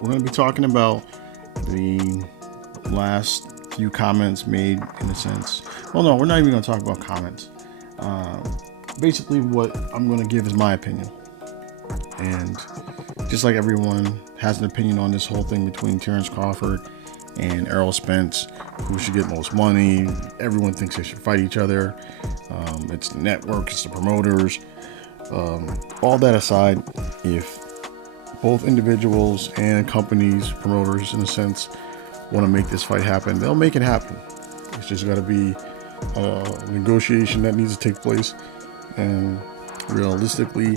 We're going to be talking about the last few comments made, in a sense. Well, no, we're not even going to talk about comments. Basically, what I'm going to give is my opinion. And just like everyone has an opinion on this whole thing between Terrence Crawford and Errol Spence, who should get most money, everyone thinks they should fight each other. It's the network, it's the promoters. All that aside, if both individuals and companies, promoters in a sense, want to make this fight happen, they'll make it happen. It's just got to be a negotiation that needs to take place, and realistically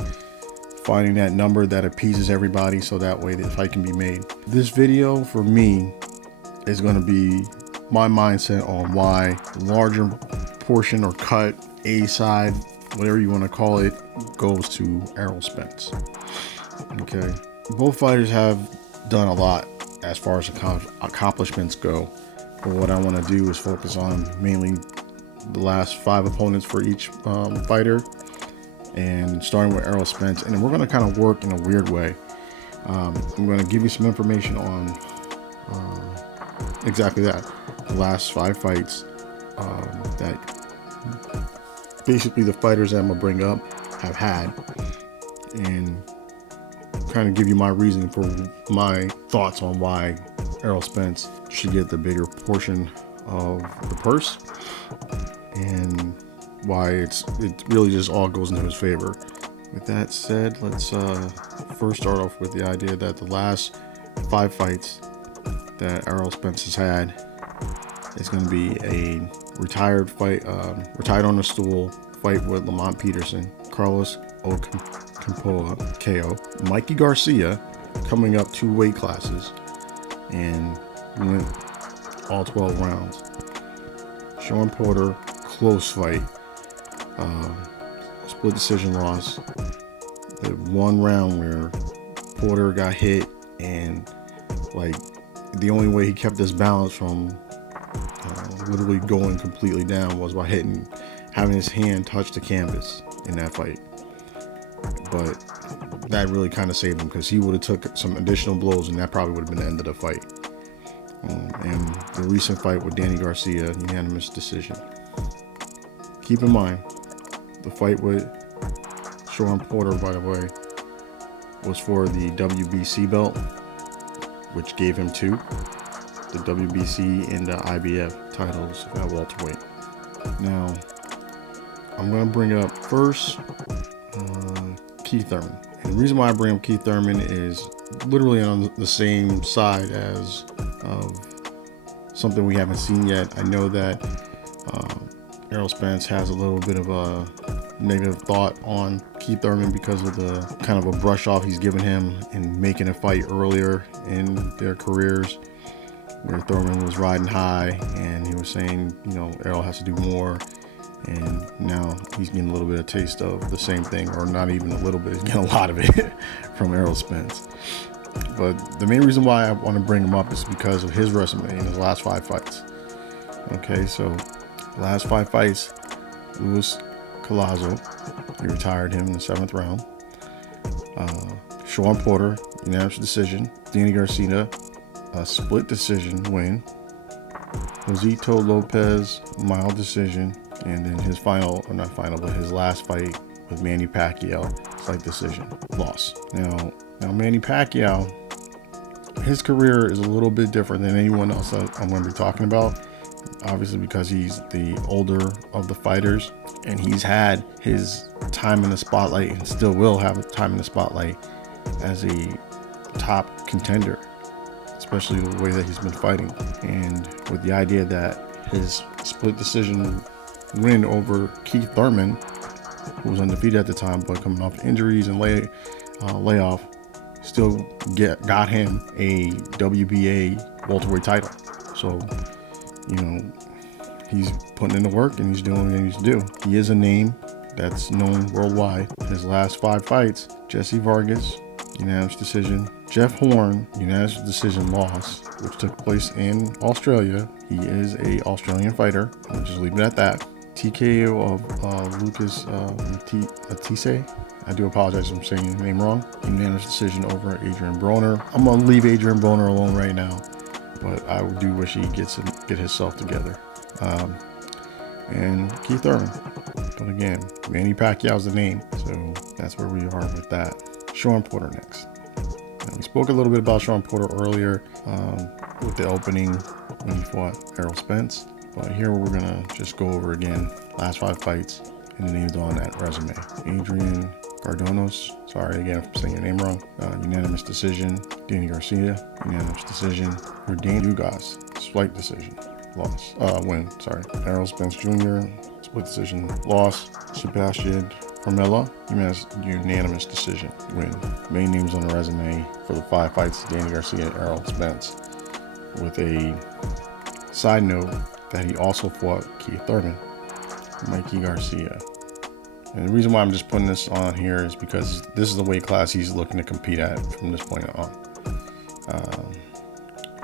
finding that number that appeases everybody so that way the fight can be made. This video for me is going to be my mindset on why larger portion or cut, A side, whatever you want to call it, goes to Errol Spence. Okay, both fighters have done a lot as far as accomplishments go, but what I want to do is focus on mainly the last 5 opponents for each fighter, and starting with Errol Spence. And we're going to kind of work in a weird way. I'm going to give you some information on exactly that, the last 5 fights that basically the fighters that I'm going to bring up have had, and kind of give you my reasoning for my thoughts on why Errol Spence should get the bigger portion of the purse, and why it really just all goes into his favor. With that said, let's first start off with the idea that the last 5 fights that Errol Spence has had is going to be a retired fight, retired on the stool fight with Lamont Peterson, Carlos Campoa, KO, Myke Garcia, coming up 2 weight classes and went all 12 rounds. Sean Porter, close fight, split decision loss. The 1 round where Porter got hit, and like the only way he kept his balance from literally going completely down was by having his hand touch the canvas in that fight. But that really kind of saved him, because he would have took some additional blows and that probably would have been the end of the fight. And the recent fight with Danny Garcia, unanimous decision. Keep in mind, the fight with Sean Porter, by the way, was for the WBC belt, which gave him 2, the WBC and the IBF titles at welterweight. Now, I'm going to bring up first Keith Thurman. And the reason why I bring up Keith Thurman is literally on the same side as of something we haven't seen yet. I know that Errol Spence has a little bit of a negative thought on Keith Thurman because of the kind of a brush off he's given him in making a fight earlier in their careers, where Thurman was riding high and he was saying, Errol has to do more. And now he's getting a little bit of taste of the same thing, or not even a little bit, he's getting a lot of it from Errol Spence. But the main reason why I want to bring him up is because of his resume in his last 5 fights. Okay, so last 5 fights, Luis Collazo, he retired him in the 7th round. Sean Porter, unanimous decision. Danny Garcia, a split decision win. Josito Lopez, mild decision. And then his his last fight with Manny Pacquiao, slight decision, loss. Now Manny Pacquiao, his career is a little bit different than anyone else that I'm going to be talking about. Obviously, because he's the older of the fighters, and he's had his time in the spotlight and still will have time in the spotlight as a top contender, especially the way that he's been fighting. And with the idea that his split decision win over Keith Thurman, who was undefeated at the time but coming off injuries and layoff, still got him a WBA welterweight title. So he's putting in the work and he's doing what he needs to do. He is a name that's known worldwide. His last 5 fights, Jesse Vargas, unanimous decision. Jeff Horn, unanimous decision loss, which took place in Australia. He is a Australian fighter. I'll just leave it at that. TKO of Lucas Matisse I do apologize if I'm saying your name wrong. Unanimous decision over Adrian Broner. I'm going to leave Adrian Broner alone right now, but I do wish he get himself together. And Keith Thurman. But again, Manny Pacquiao's the name, so that's where we are with that. Shawn Porter next. Now, we spoke a little bit about Shawn Porter earlier with the opening when he fought Errol Spence. But here we're going to just go over again last 5 fights and the names on that resume. Adrian Gardonos, sorry again if I'm saying your name wrong. Unanimous decision. Danny Garcia, unanimous decision. Jordan Ugas, slight decision. Loss. Win, sorry. Errol Spence Jr., split decision. Loss. Sebastian Formella, unanimous decision. Win. Main names on the resume for the 5 fights: Danny Garcia, Errol Spence. With a side note that he also fought Keith Thurman, Myke Garcia. And the reason why I'm just putting this on here is because this is the weight class he's looking to compete at from this point on.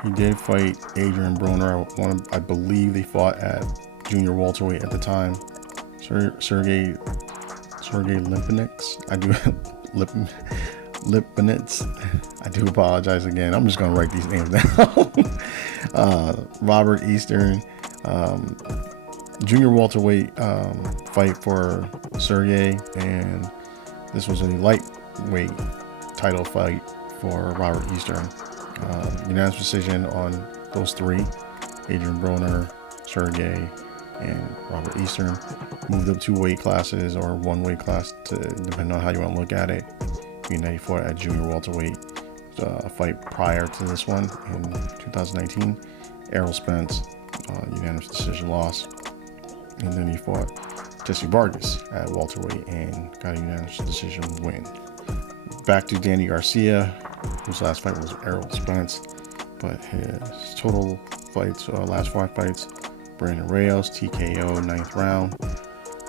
He did fight Adrian Broner. I believe they fought at junior welterweight at the time. Sergey Lipinets. Lipinets. I do apologize again. I'm just going to write these names down. Robert Eastern. Junior welterweight fight for Sergey, and this was a lightweight title fight for Robert Eastern. Unanimous decision on those 3: Adrian Broner, Sergey, and Robert Eastern. Moved up 2 weight classes or 1 weight class, depending on how you want to look at it. Being that he fought at junior welterweight, a fight prior to this one in 2019. Errol Spence, unanimous decision loss. And then he fought Jesse Vargas at welterweight and got a unanimous decision win. Back to Danny Garcia, whose last fight was Errol Spence, but his total fights, last 5 fights: Brandon Reyes, TKO, 9th round.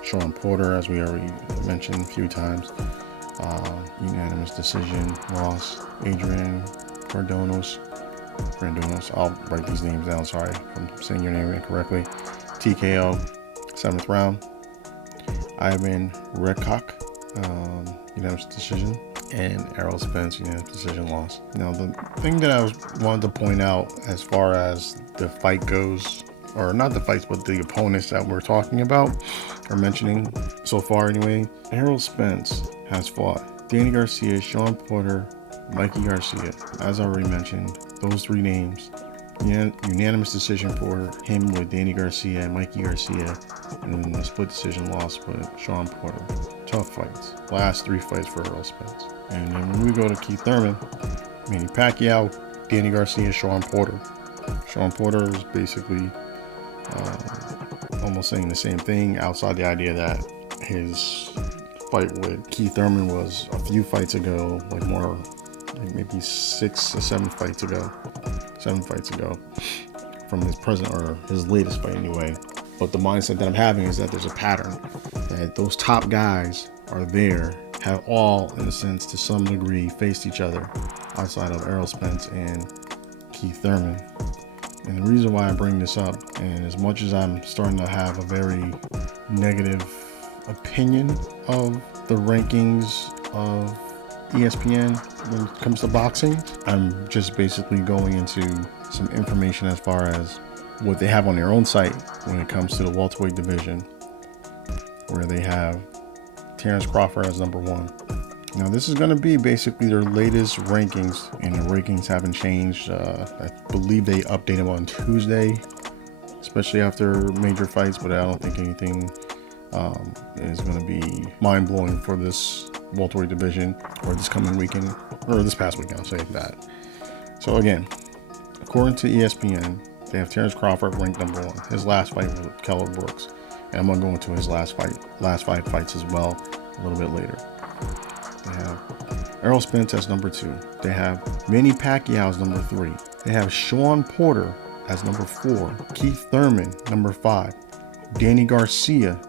Shawn Porter, as we already mentioned a few times, unanimous decision loss. Adrian Gardonos, I'll write these names down, sorry if I'm saying your name incorrectly. TKO, 7th round. Ivan Rekok, unanimous decision. And Errol Spence, unanimous decision loss. Now, the thing that I wanted to point out as far as the fight goes, or not the fights, but the opponents that we're talking about or mentioning so far anyway, Errol Spence has fought Danny Garcia, Shawn Porter, Myke Garcia. As I already mentioned, those 3 names, unanimous decision for him with Danny Garcia and Myke Garcia, and then the split decision loss with Shawn Porter. Tough fights. Last 3 fights for Errol Spence. And then when we go to Keith Thurman, Manny Pacquiao, Danny Garcia, Shawn Porter. Shawn Porter is basically almost saying the same thing, outside the idea that his fight with Keith Thurman was a few fights ago, like maybe 6 or 7 fights ago. 7 fights ago from his present, or his latest fight anyway. But the mindset that I'm having is that there's a pattern, that those top guys are there, have all, in a sense, to some degree, faced each other outside of Errol Spence and Keith Thurman. And the reason why I bring this up, and as much as I'm starting to have a very negative opinion of the rankings of ESPN when it comes to boxing, I'm just basically going into some information as far as what they have on their own site when it comes to the welterweight division, where they have Terrence Crawford as number 1. Now, this is going to be basically their latest rankings, and the rankings haven't changed. I believe they update them on Tuesday, especially after major fights, but I don't think anything is going to be mind-blowing for this welterweight division, or this coming weekend, or this past weekend, I'll say that. So again, according to ESPN, they have Terrence Crawford ranked number 1. His last fight was with Keller Brooks, and I'm going to go into his last 5 fights as well a little bit later. They have Errol Spence as number 2. They have Manny Pacquiao as number 3. They have Shawn Porter as number 4. Keith Thurman, number 5. Danny Garcia,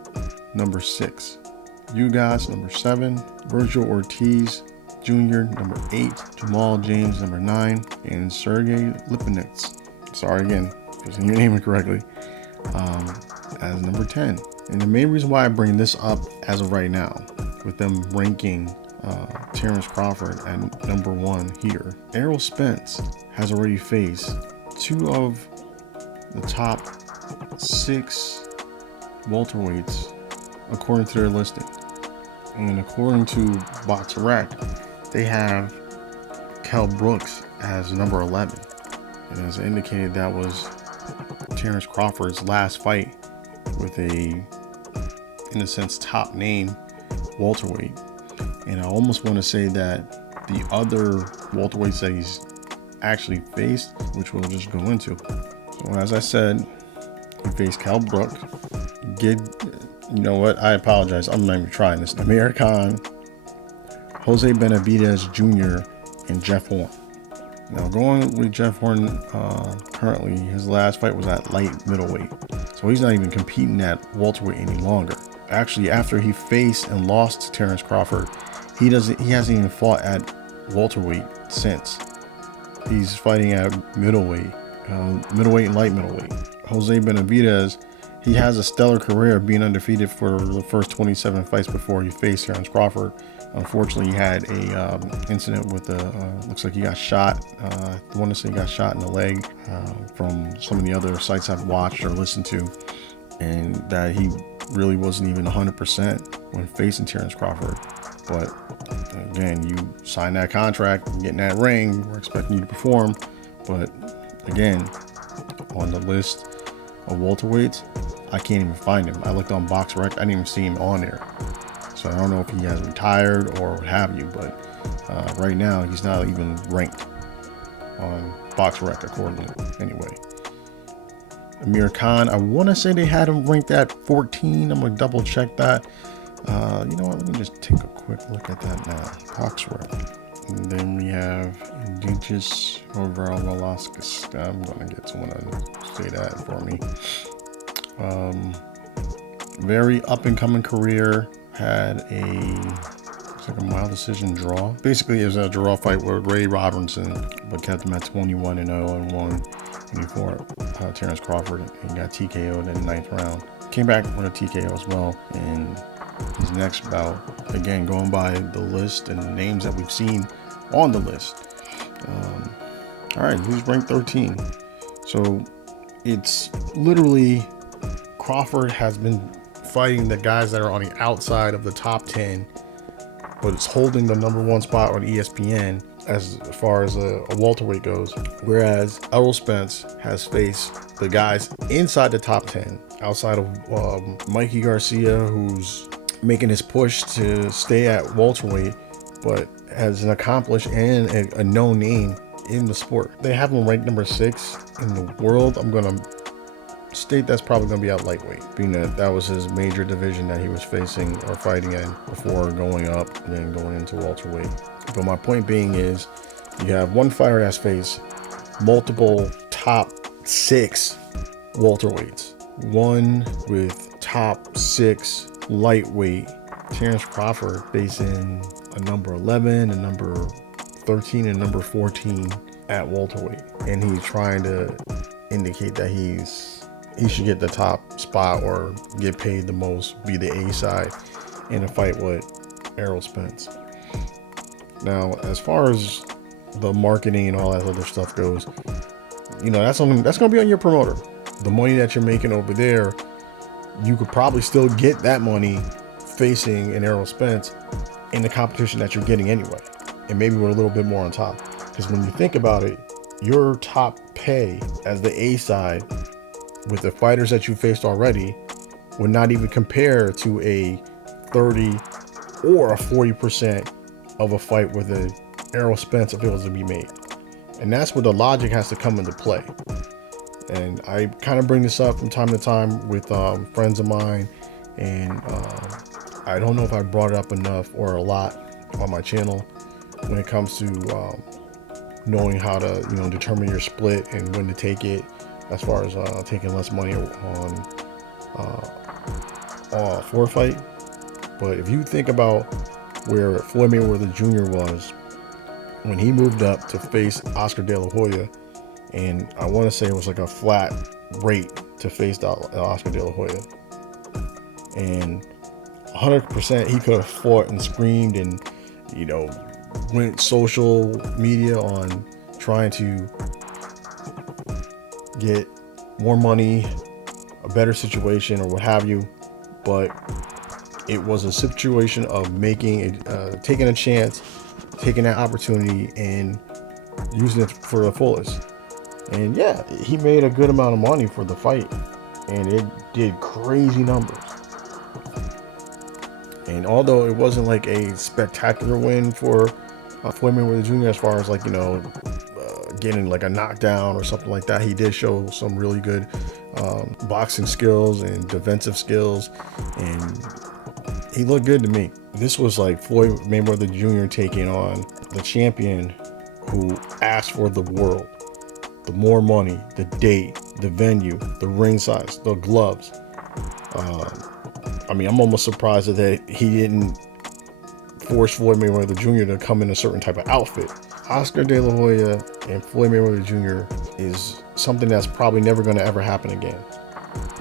number 6. Ugas, number 7. Virgil Ortiz Jr., number 8. Jamal James, number 9. And Sergey Lipinets, sorry again for saying your name incorrectly, as number 10. And the main reason why I bring this up as of right now, with them ranking Terrence Crawford at number 1 here. Errol Spence has already faced 2 of the top 6 welterweights according to their listing. And according to BoxRec, they have Kell Brooks as number 11. And as indicated, that was Terrence Crawford's last fight with a, in a sense, top name welterweight. And I almost want to say that the other welterweights that he's actually faced, which we'll just go into. So as I said, he faced Kell Brooks. You know what? I apologize. I'm not even trying this. Amir Khan, Jose Benavidez Jr., and Jeff Horn. Now going with Jeff Horn, currently his last fight was at light middleweight. So he's not even competing at welterweight any longer. Actually, after he faced and lost to Terrence Crawford, he hasn't even fought at welterweight since. He's fighting at middleweight and light middleweight. Jose Benavidez, he has a stellar career, being undefeated for the first 27 fights before he faced Terrence Crawford. Unfortunately, he had a incident with looks like he got shot. I want to say he got shot in the leg from some of the other sites I've watched or listened to, and that he really wasn't even 100% when facing Terrence Crawford. But again, you sign that contract, get in that ring, we're expecting you to perform. But again, on the list of welterweights, I can't even find him. I looked on BoxRec, I didn't even see him on there. So I don't know if he has retired or what have you, but right now he's not even ranked on BoxRec accordingly. Anyway, Amir Khan, I want to say they had him ranked at 14. I'm gonna double check that. You know what? Let me just take a quick look at that now. BoxRec. And then we have Indigenous overall Velasquez. I'm gonna get someone to say that for me. Very up and coming career. Had it's like a mild decision draw. Basically, it was a draw fight with Ray Robinson, but kept him at 21-0 and won when he fought Terrence Crawford and got TKO'd in the 9th round. Came back with a TKO as well. And his next bout, again, going by the list and the names that we've seen on the list. All right, he's ranked 13. So it's literally Crawford has been fighting the guys that are on the outside of the top 10, but it's holding the number 1 spot on ESPN as far as a welterweight goes. Whereas Errol Spence has faced the guys inside the top 10, outside of Myke Garcia, who's making his push to stay at welterweight, but as an accomplished and a known name in the sport. They have him ranked number 6 in the world. I'm gonna state that's probably going to be at lightweight, being that was his major division that he was facing or fighting in before going up and then going into welterweight. But my point being is, you have one fighter that's faced multiple top 6 welterweights, one with top 6 lightweight. Terrence Crawford facing a number 11, a number 13, and number 14 at welterweight, and he's trying to indicate that he should get the top spot or get paid the most, be the A side in a fight with Errol Spence. Now, as far as the marketing and all that other stuff goes, you know, that's going to be on your promoter. The money that you're making over there, you could probably still get that money facing an Errol Spence in the competition that you're getting anyway, and maybe with a little bit more on top. Because when you think about it, your top pay as the A side with the fighters that you faced already would not even compare to a 30 or a 40% of a fight with a Errol Spence if it was to be made. And that's where the logic has to come into play. And I kind of bring this up from time to time with friends of mine, and I don't know if I brought it up enough or a lot on my channel when it comes to knowing how to, you know, determine your split and when to take it, as far as taking less money on for a fight. But if you think about where Floyd Mayweather Jr. was when he moved up to face Oscar De La Hoya, and I want to say it was like a flat rate to face Oscar De La Hoya, and 100% he could have fought and screamed and you know, went social media on trying to get more money, a better situation, or what have you. But it was a situation of taking a chance, taking that opportunity, and using it for the fullest. And yeah, he made a good amount of money for the fight, and it did crazy numbers. And although it wasn't like a spectacular win for Floyd Mayweather Jr. as far as like, getting like a knockdown or something like that, he did show some really good boxing skills and defensive skills, and he looked good to me. This was like Floyd Mayweather Jr. taking on the champion who asked for the world, the more money, the date, the venue, the ring size, the gloves. I'm almost surprised that he didn't force Floyd Mayweather Jr. to come in a certain type of outfit. Oscar De La Hoya and Floyd Mayweather Jr. is something that's probably never going to ever happen again.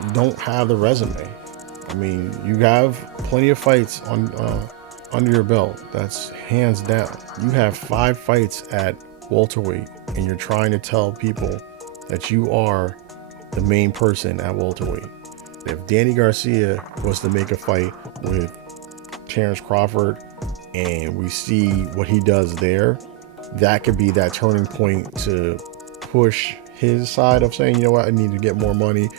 You don't have the resume. You have plenty of fights on under your belt. That's hands down. You have 5 fights at welterweight, and you're trying to tell people that you are the main person at welterweight. If Danny Garcia was to make a fight with Terrence Crawford and we see what he does there, that could be that turning point to push his side of saying, you know what, I need to get more money.